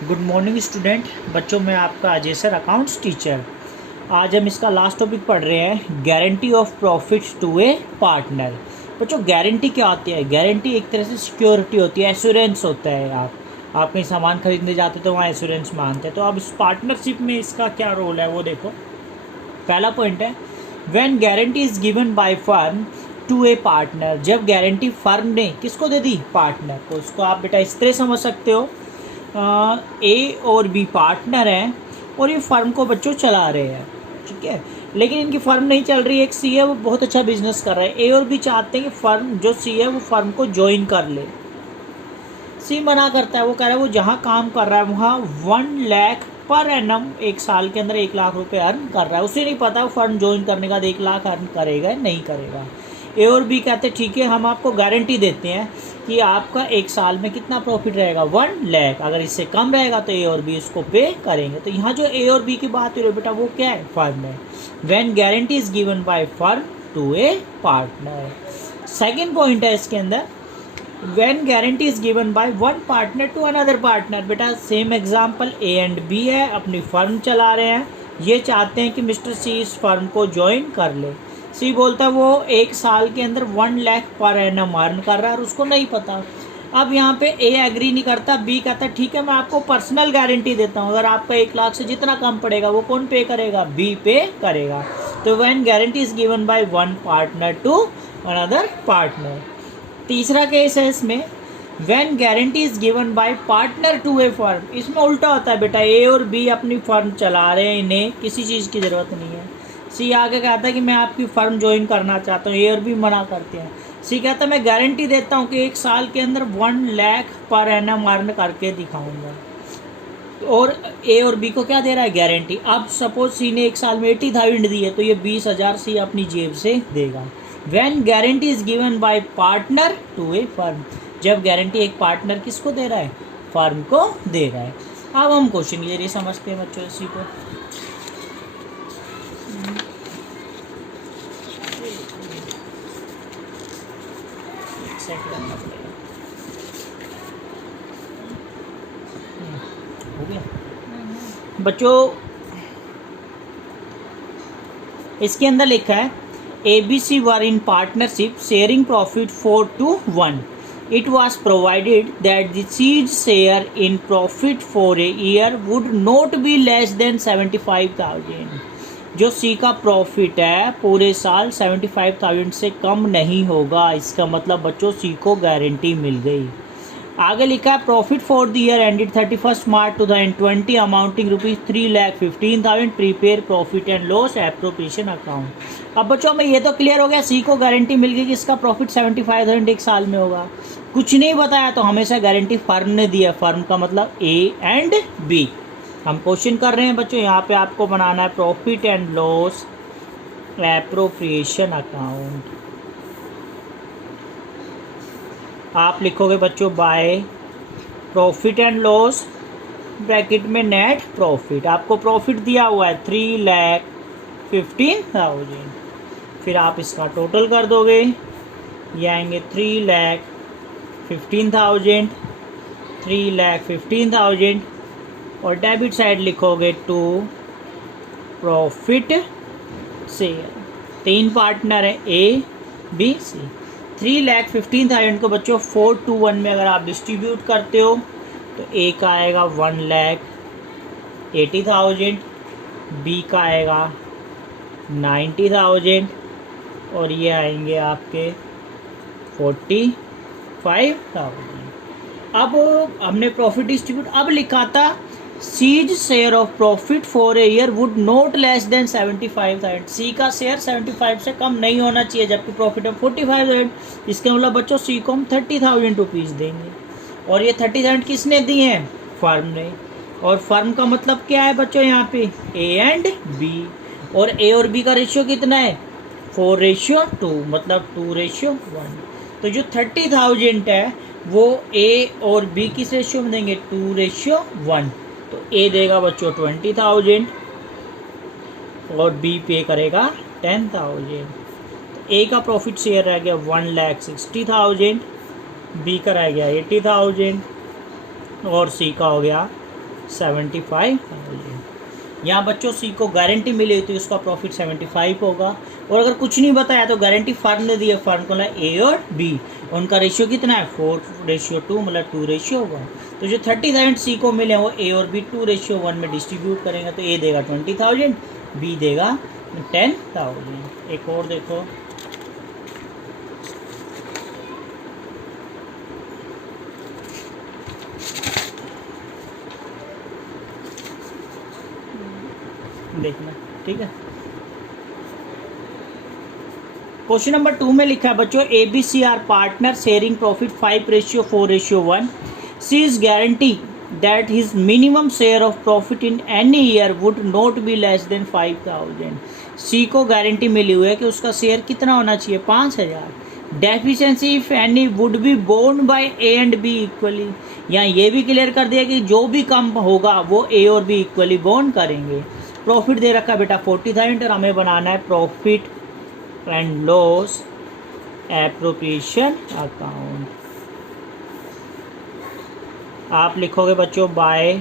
Good morning student. बच्चों, मैं आपका अजय सर, अकाउंट्स टीचर। आज हम इसका लास्ट टॉपिक पढ़ रहे हैं, guarantee of profits to a partner. बच्चों, गारंटी क्या होती है? गारंटी एक तरह से सिक्योरिटी होती है, एश्योरेंस होता है। आप कहीं सामान खरीदने जाते तो वहाँ एश्योरेंस मांगते हैं। तो अब इस पार्टनरशिप में इसका क्या रोल है वो देखो। पहला पॉइंट है, when guarantee is given by firm to a partner. जब गारंटी फर्म ने किसको दे दी? पार्टनर को। उसको आप बेटा इस तरह समझ सकते हो, ए और बी पार्टनर हैं और ये फर्म को बच्चों चला रहे हैं, ठीक है। लेकिन इनकी फर्म नहीं चल रही है। एक सी है, वो बहुत अच्छा बिजनेस कर रहा है। ए और बी चाहते हैं कि फर्म जो सी है वो फर्म को ज्वाइन कर ले। सी मना करता है, वो कह रहा है वो जहाँ काम कर रहा है वहाँ 1 लाख पर एनम, एक साल के अंदर 1 लाख रुपए अर्न कर रहा है। उसे नहीं पता वो फर्म ज्वाइन करने का 1 लाख अर्न करेगा नहीं करेगा। ए और बी कहते हैं ठीक है, हम आपको गारंटी देते हैं कि आपका एक साल में कितना प्रॉफिट रहेगा? 1 लाख। अगर इससे कम रहेगा तो ए और बी इसको पे करेंगे। तो यहाँ जो ए और बी की बात हो रही है बेटा, वो क्या है? फर्म है। When guarantee is given by firm to a partner. Second point है इसके अंदर, when guarantee is given by one partner to another partner। बेटा same example, A and B है, अपनी फर्म चला रहे हैं। ये चाहते हैं कि मिस्टर सी इस फर्म को ज्वाइन कर ले। सी बोलता है वो एक साल के अंदर 1 लाख पर एनम अर्न कर रहा है और उसको नहीं पता। अब यहाँ पे ए एग्री नहीं करता, बी कहता है ठीक है मैं आपको पर्सनल गारंटी देता हूँ, अगर आपका 1 लाख से जितना कम पड़ेगा वो कौन पे करेगा? बी पे करेगा। तो when guarantee is given by one partner to another partner. तीसरा केस है इसमें, when guarantee is given by partner to a firm. इसमें उल्टा होता है बेटा, ए और बी अपनी फर्म चला रहे हैं, इन्हें किसी चीज़ की ज़रूरत नहीं है। सी आगे कहता है कि मैं आपकी फर्म ज्वाइन करना चाहता हूँ, ए और बी मना करते हैं। सी कहता है मैं गारंटी देता हूँ कि एक साल के अंदर 1 लाख पर एनम अर्न करके दिखाऊंगा। और ए और बी को क्या दे रहा है? गारंटी। अब सपोज सी ने एक साल में 80,000 दी है तो ये 20,000 सी अपनी जेब से देगा। When guarantee is given by partner to a firm. जब गारंटी एक पार्टनर किसको दे रहा है? फर्म को दे रहा है। अब हम क्वेश्चन क्लियर ये समझते हैं बच्चों इसी को। हो गया बच्चों, इसके अंदर लिखा है ABC were in partnership sharing profit 4-1. It was provided that the seed share in profit for a year would not be less than 75,000। जो सी का प्रॉफिट है पूरे साल 75,000 से कम नहीं होगा। इसका मतलब बच्चों सी को गारंटी मिल गई। आगे लिखा है profit for the year ended 31 March 2020 amounting ₹3,15,000 prepare profit and loss appropriation account. अब बच्चों में ये तो क्लियर हो गया, सी को गारंटी मिल गई कि इसका प्रॉफिट 75,000 एक साल में होगा। कुछ नहीं बताया तो हमेशा गारंटी फर्म ने दी है। फर्म का मतलब ए एंड बी। हम क्वेश्चन कर रहे हैं बच्चों, यहाँ पे आपको बनाना है profit and loss appropriation account. आप लिखोगे बच्चों by profit and loss bracket में नेट प्रॉफिट। आपको प्रॉफिट दिया हुआ है 3,15,000, फिर आप इसका टोटल कर दोगे, ये आएंगे 3,15,000, 3,15,000 और डेबिट साइड लिखोगे टू प्रॉफिट शेयर। 3 पार्टनर है ए बी सी। 3,15,000 को बच्चों 4-1 में अगर आप डिस्ट्रीब्यूट करते हो तो ए का आएगा 1,80,000, बी का आएगा 90,000 और ये आएंगे आपके 45,000। अब हमने प्रॉफिट डिस्ट्रीब्यूट अब लिखा था C's share of profit for a year would not less than 75,000। C का शेयर 75 से कम नहीं होना चाहिए, जबकि प्रॉफिट है 45,000। इसका मतलब बच्चों सी को हम 30,000 रुपीज़ देंगे और ये 30,000 किसने दिए हैं? फर्म ने। और फर्म का मतलब क्या है बच्चों? यहाँ पे ए एंड बी। और ए और बी का रेशियो कितना है? 4:2, मतलब 2:1। तो जो 30,000 है वो ए और बी किस रेशियो में देंगे? 2:1। तो ए देगा बच्चों 20,000 और बी पे करेगा 10,000। तो ए का प्रॉफिट शेयर रह गया 1,60,000, बी का रह गया 80,000 और सी का हो गया 75,000। यहाँ बच्चों सी को गारंटी मिली तो उसका प्रॉफिट 75 होगा। और अगर कुछ नहीं बताया तो गारंटी फर्म ने दी है, फर्म को ए और बी, उनका रेशियो कितना है 4:2, मतलब 2 होगा। तो जो 30,000 सी को मिले वो ए और बी 2:1 में डिस्ट्रीब्यूट करेंगे तो ए देगा 20,000, बी देगा 10,000। एक और देखो, देखना, ठीक है। क्वेश्चन नंबर 2 में लिखा है बच्चों, A B C are partner sharing profit 5:4:1। C is guarantee that his minimum share of profit in any year would not be less than 5,000। C को गारंटी मिली हुई है कि उसका शेयर कितना होना चाहिए 5,000। Deficiency if any would be borne by A and B equally. यहाँ ये भी क्लियर कर दिया कि जो भी कम होगा वो ए और बी इक्वली बोर्न करेंगे। प्रॉफिट दे रखा है बेटा 40,000 और हमें बनाना है profit and loss appropriation account. आप लिखोगे बच्चों by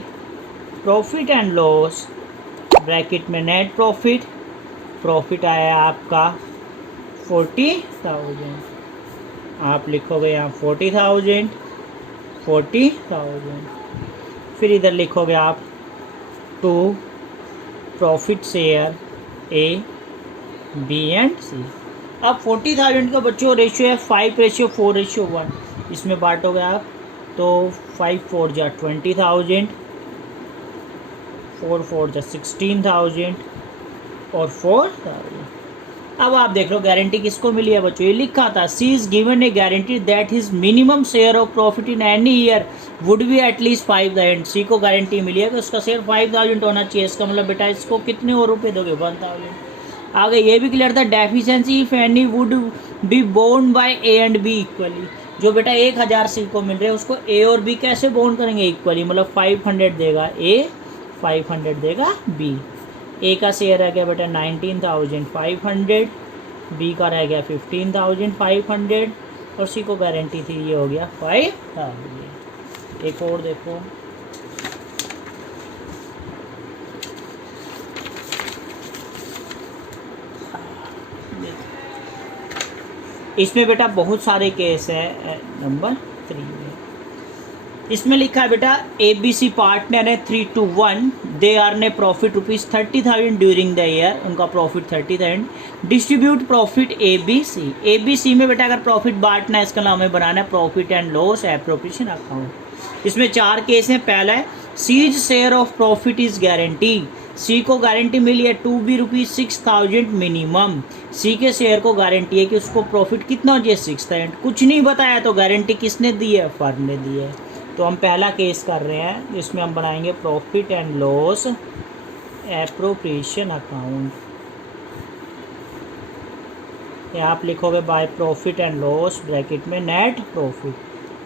profit and loss, bracket में नेट प्रॉफिट, प्रॉफिट आया आपका 40,000। आप लिखोगे यहाँ 40,000, फिर इधर लिखोगे आप to profit share A B and C. अब 40,000 का बच्चों रेशियो है 5:4:1, इसमें बांटोगे आप तो 5 4 जा 20,000, 4 4 जा 16,000 और 4,000। अब आप देख लो गारंटी किसको मिली है बच्चों, ये लिखा था C is given a guarantee that his minimum share of profit in any year would be at least 5,000। C को गारंटी मिली है कि उसका शेयर 5,000 होना चाहिए। इसका मतलब बेटा इसको कितने और रुपये दोगे 1,000। आगे ये भी क्लियर था deficiency if any would be borne by A and B equally. जो बेटा 1,000 सी को मिल रहे हैं उसको ए और बी कैसे बोर्न करेंगे इक्वली, मतलब 500 देगा ए, 500 देगा बी। ए का शेयर रह गया बेटा 19,500, बी का रह गया 15,500 और सी को गारंटी थी ये हो गया 5,000। एक और देखो, इसमें बेटा बहुत सारे केस है। नंबर 3 में इसमें लिखा है बेटा ए बी सी पार्टनर है 3 to 1, they earn profit ₹30,000 during the year, उनका profit 30,000। Distribute profit A B C में बेटा अगर प्रॉफिट बांटना है इसका नाम हमें बनाना है profit and loss appropriation account. इसमें 4 केस हैं। पहला है C's share of profit is guarantee, C को गारंटी मिली है टू बी ₹6,000 मिनिमम। सी के शेयर को गारंटी है कि उसको प्रॉफिट कितना हो जाए 6,000। कुछ नहीं बताया तो गारंटी किसने दी है, फर्म ने दी है। तो हम पहला केस कर रहे हैं, इसमें हम बनाएंगे profit and loss appropriation account. आप लिखोगे by profit and loss, bracket में नेट प्रॉफिट,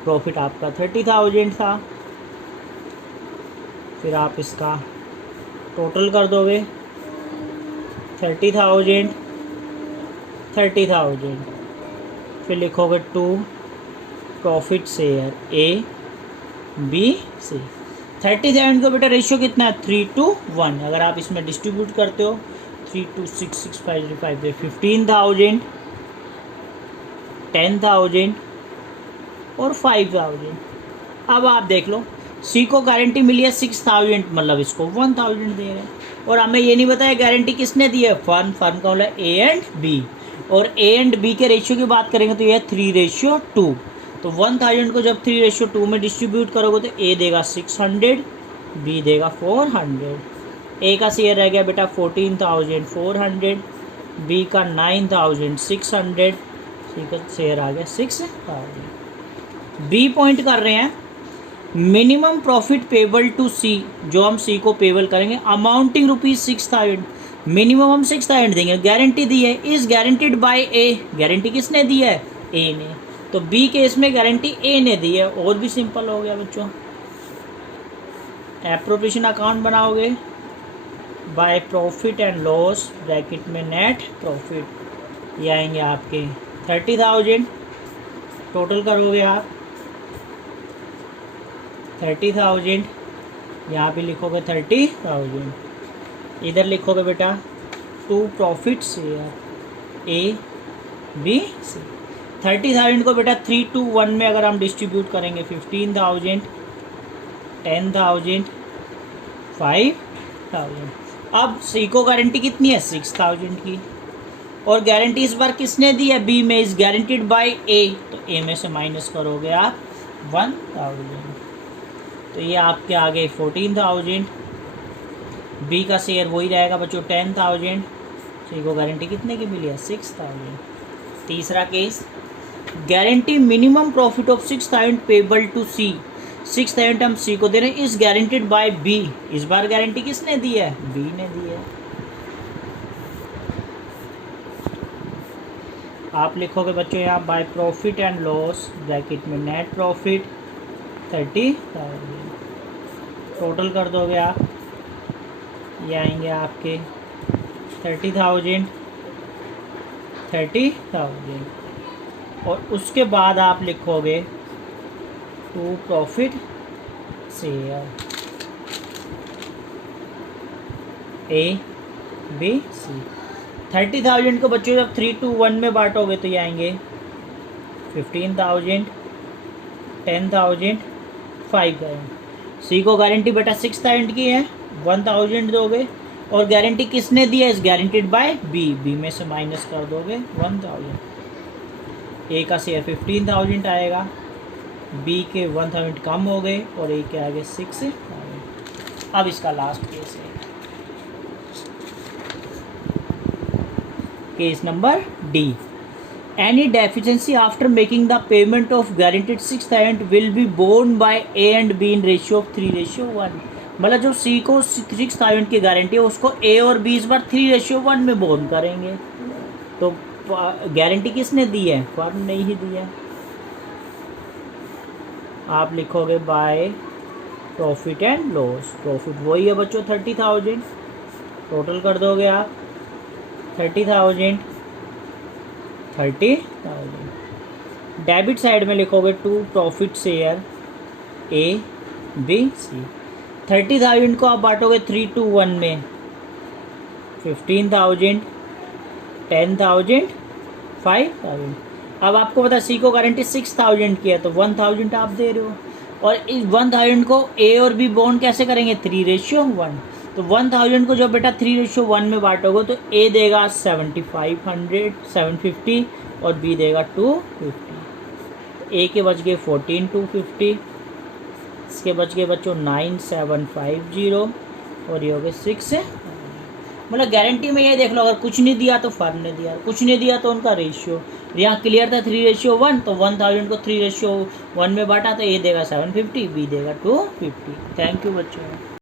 प्रॉफिट आपका 30,000 था, फिर आप इसका टोटल कर दोगे 30,000, फिर लिखोगे to profit share A B C. 30,000 का बेटा रेशियो कितना है 3 to 1। अगर आप इसमें डिस्ट्रीब्यूट करते हो 3 2 6 6 5 5 15,000, 10,000 और 5,000। अब आप देख लो सी को गारंटी मिली है 6,000, मतलब इसको 1,000 दे रहे हैं। और हमें ये नहीं बताया गारंटी किसने दी है, फर्म का मतलब ए एंड बी। और ए एंड बी के रेशियो की बात करेंगे तो ये है 3:2। तो 1,000 को जब 3:2 में डिस्ट्रीब्यूट करोगे तो ए देगा 600, बी देगा 400। ए का शेयर रह गया बेटा 14,400, बी का 9,600, सी का शेयर आ गया 6,000। बी पॉइंट कर रहे हैं मिनिमम प्रॉफिट पेबल टू सी, जो हम सी को पेबल करेंगे अमाउंटिंग ₹6,000। मिनिमम हम 6,000 देंगे, गारंटी दी है is guaranteed bye A, guarantee किसने दी है ए ने। तो बी केस में गारंटी ए ने दी है, और भी सिंपल हो गया बच्चों। एप्रोप्रिएशन अकाउंट बनाओगे by profit and loss, bracket में नेट प्रॉफिट, ये आएंगे आपके 30,000। टोटल करोगे आप 30,000 यहाँ पे लिखोगे 30,000, इधर लिखोगे बेटा 2 profit share A B C. 30,000 को बेटा 3 to 1 में अगर हम डिस्ट्रीब्यूट करेंगे 15,000, 10,000, 5,000। अब सी को गारंटी कितनी है 6,000 की, और गारंटी इस बार किसने दी है बी में, इज गारंटीड बाय ए, तो ए में से माइनस करोगे आप 1,000, तो ये आपके आ गए 14,000। बी का शेयर वही रहेगा बच्चों 10,000। सी को गारंटी कितने की मिली है 6,000। तीसरा case, guarantee minimum profit of 6,000 payable to C. 6,000 हम सी को दे रहे हैं, इज गारंटीड बाय बी। इस बार गारंटी किसने दी है, बी ने दी है। आप लिखोगे बच्चों यहाँ by profit and loss bracket में नेट प्रॉफिट 30,000, टोटल कर दोगे आप, ये आएंगे आपके 30,000, 30,000, और उसके बाद आप लिखोगे 2 profit share A B C. 30,000 को बच्चों जब 3 to 1 में बांटोगे तो ये आएंगे 15,000, 10,000, 5,000। सी को गारंटी बेटा 6,000 की है, 1,000 दोगे, और गारंटी किसने दी है, is guaranteed by B. B में से माइनस कर दोगे 1,000। ए का शेयर 15,000 आएगा, बी के 1,000 कम हो गए, और ए के आगे 6,000। अब इसका लास्ट केस है, case number D. Any deficiency after making the payment of guaranteed 6,000 will be borne by A and B in ratio of 3:1। मतलब जो C को 6,000 की गारंटी है उसको A और B इस बार 3:1 में बोर्न करेंगे। तो गारंटी किसने दी है, फर्म ने ही दी है। आप लिखोगे by profit and loss. Profit वही है बच्चों 30,000, टोटल कर दोगे आप 30,000, 30,000। डेबिट साइड में लिखोगे 2 profit share A B C. 30,000 को आप बांटोगे 3 to 1 में 15,000, 10,000, 5,000। अब आपको पता सी को गारंटी 6,000 की है, तो 1,000 आप दे रहे हो, और इस 1,000 को ए और बी बॉन्ड कैसे करेंगे 3:1। तो 1,000 को जब बेटा 3:1 में बांटोगे तो ए देगा 7,50, और बी देगा 250। ए के बच गए 14,250, इसके बच गए बच्चों 9,750, और ये हो गए 6। मतलब गारंटी में ये देख लो, अगर कुछ नहीं दिया तो फर्म ने दिया, कुछ नहीं दिया तो उनका रेशियो। यहाँ क्लियर था 3:1, तो 1,000 को 3:1 में बांटा तो ए देगा 750, बी देगा 250। थैंक यू बच्चों।